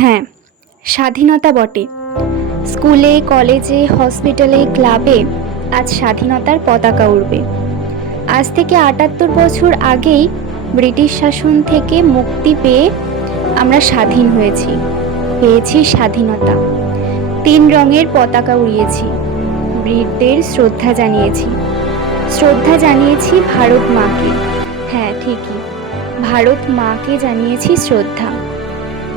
হ্যাঁ স্বাধীনতা বটে। স্কুলে, কলেজে, হসপিটালে, ক্লাবে আজ স্বাধীনতার পতাকা উড়বে। আজ থেকে আটাত্তর বছর আগেই ব্রিটিশ শাসন থেকে মুক্তি পেয়ে আমরা স্বাধীন হয়েছি, পেয়েছি স্বাধীনতা। তিন রঙের পতাকা উড়িয়েছি, বীরদের শ্রদ্ধা জানিয়েছি। শ্রদ্ধা জানিয়েছি ভারত মাকে। হ্যাঁ ঠিকই। ভারত মাকে জানিয়েছি শ্রদ্ধা।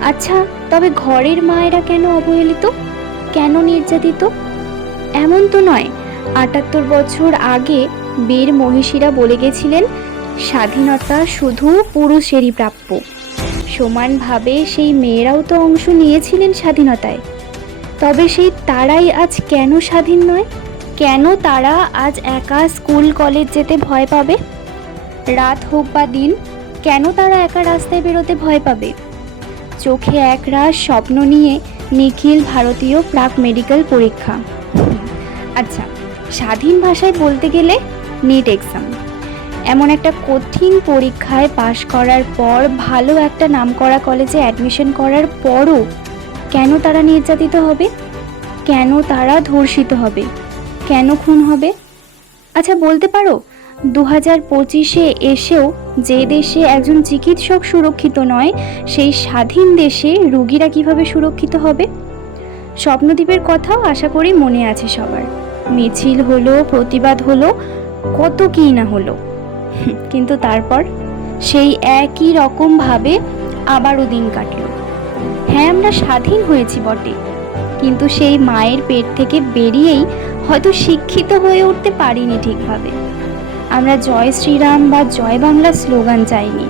আচ্ছা তবে ঘরের মায়েরা কেন অবহেলিত? কেন নির্যাতিত? এমন তো নয়। আটাত্তর বছর আগে বীর মহিষীরা বলে গেছিলেন, স্বাধীনতা শুধু পুরুষেরই প্রাপ্য। সমানভাবে সেই মেয়েরাও তো অংশ নিয়েছিলেন স্বাধীনতায়। তবে সেই তারাই আজ কেন স্বাধীন নয়? কেন তারা আজ একা স্কুল, কলেজ যেতে ভয় পাবে? রাত হোক বা দিন, কেন তারা একা রাস্তায় বেরোতে ভয় পাবে? চোখে একরাশ স্বপ্ন নিয়ে নিখিল ভারতীয় প্রাক মেডিকেল পরীক্ষা। আচ্ছা স্বাধীন ভাষায় বলতে গেলে নিট এক্সাম এমন একটা কঠিন পরীক্ষায় পাশ করার পর ভালো একটা নামকরা কলেজে অ্যাডমিশন করার পরও কেন তারা নির্যাতিত হবে? কেন তারা ধর্ষিত হবে? কেন খুন হবে? আচ্ছা বলতে পারো? দু হাজার পঁচিশে এসেও যে দেশে একজন চিকিৎসক সুরক্ষিত নয়, সেই স্বাধীন দেশে রুগীরা কীভাবে সুরক্ষিত হবে? স্বপ্নদ্বীপের কথাও আশা করি মনে আছে সবার। মিছিল হলো, প্রতিবাদ হলো, কত কী না হলো। কিন্তু তারপর সেই একই রকমভাবে আবারও দিন কাটলো। হ্যাঁ আমরা স্বাধীন হয়েছি বটে, কিন্তু সেই মায়ের পেট থেকে বেরিয়েই হয়তো শিক্ষিত হয়ে উঠতে পারিনি ঠিকভাবে। আমরা জয় শ্রীরাম বা জয় বাংলা স্লোগান চাইনি।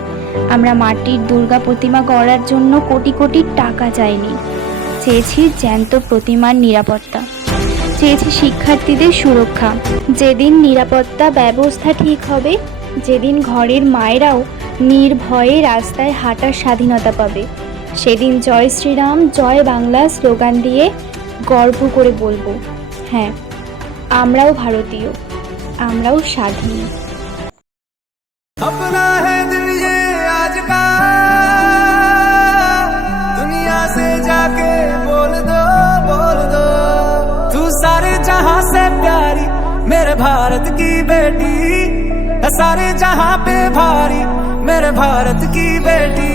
আমরা মাটির দুর্গা প্রতিমা গড়ার জন্য কোটি কোটি টাকা চাইনি। চেয়েছি জ্যান্ত প্রতিমার নিরাপত্তা। চেয়েছি শিক্ষার্থীদের সুরক্ষা। যেদিন নিরাপত্তা ব্যবস্থা ঠিক হবে, যেদিন ঘরের মায়েরাও নির্ভয়ে রাস্তায় হাঁটার স্বাধীনতা পাবে। সেদিন জয় শ্রীরাম, জয় বাংলা স্লোগান দিয়ে গর্ব করে বলব হ্যাঁ আমরাও ভারতীয়, আমরাও স্বাধীন। मेरे भारत की बेटी। सारे जहाँ पे भारी मेरे भारत की बेटी।